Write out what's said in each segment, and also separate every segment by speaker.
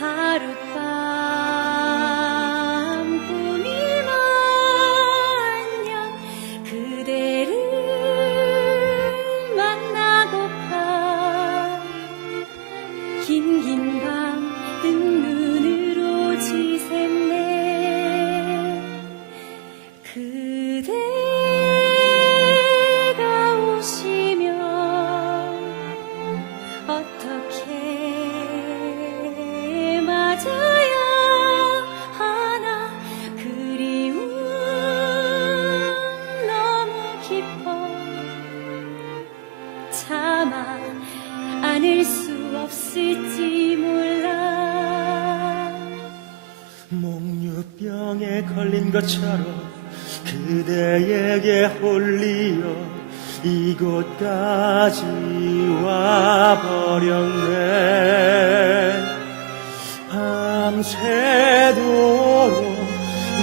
Speaker 1: honrar 걸린 것처럼 그대에게 홀리어 이곳까지 와버렸네. 밤새도록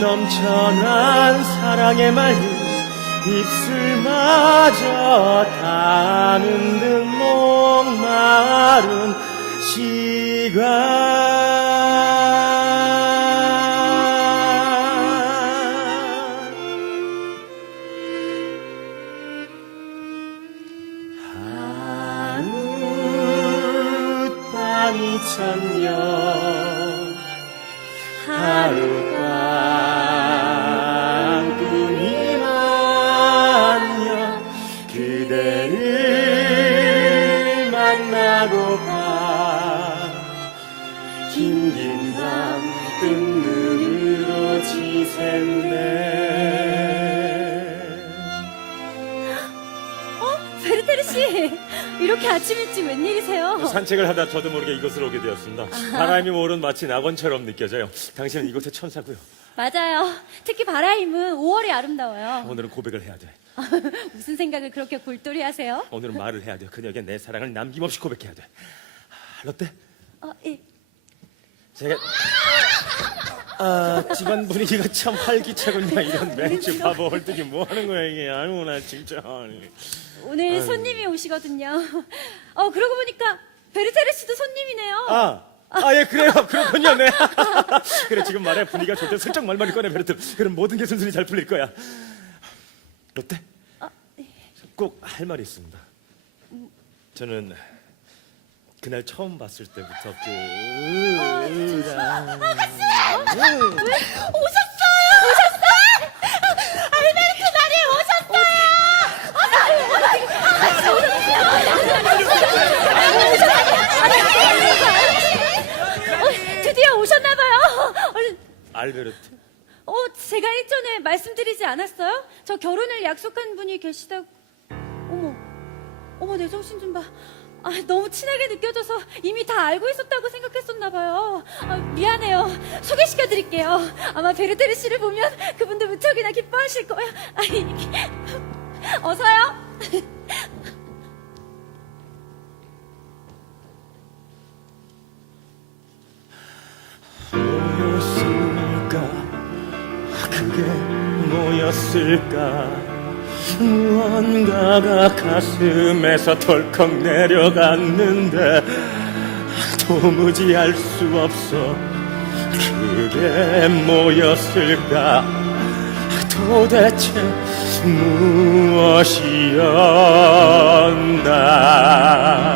Speaker 1: 넘쳐난 사랑에 말려 입술마저 타는 듯 목마른 시간 하
Speaker 2: 이렇게 아침 일찍 웬일이세요?
Speaker 1: 산책을 하다 저도 모르게 이곳을 오게 되었습니다. 바람이 모른 마치 낙원처럼 느껴져요. 당신은 이곳의 천사고요.
Speaker 2: 맞아요. 특히 바라임은 5월이 아름다워요.
Speaker 1: 오늘은 고백을 해야 돼.
Speaker 2: 무슨 생각을 그렇게 골똘히 하세요?
Speaker 1: 오늘은 말을 해야 돼. 그녀에게 내 사랑을 남김없이 고백해야 돼. 아, 롯데,
Speaker 2: 어, 예.
Speaker 1: 제가 아 집안 분위기가 참 활기차군요. 이런 맹주 바보 헐떡이 뭐 하는 거야 이게? 아유 나 진짜.
Speaker 2: 오늘 손님이 오시거든요. 어, 그러고 보니까 베르테르 씨도 손님이네요.
Speaker 1: 아. 아, 예, 그래요. 그렇군요, 네. 그래, 지금 말해. 분위기가 좋대. 슬쩍 말만 꺼내, 베르트. 그럼 모든 게 순순히 잘 풀릴 거야. 롯데? 꼭 할 말이 있습니다. 저는 그날 처음 봤을 때부터 그...
Speaker 2: 알베르트 나리 오셨어요! 어, 드디어 오셨나봐요. 얼른,
Speaker 1: 알베르트?
Speaker 2: 어, 제가 일전에 말씀드리지 않았어요? 저 결혼을 약속한 분이 계시다고. 어머, 어머, 내 정신 좀 봐. 아, 너무 친하게 느껴져서 이미 다 알고 있었다고 생각했었나 봐요. 아, 미안해요. 소개시켜 드릴게요. 아마 베르테르 씨를 보면 그분도 무척이나 기뻐하실 거예요. 아, 이게... 어서요.
Speaker 1: 뭐였을까? 그게 뭐였을까? 무언가가 가슴에서 덜컥 내려갔는데 도무지 알 수 없어 그게 뭐였을까? 도대체 무엇이었나?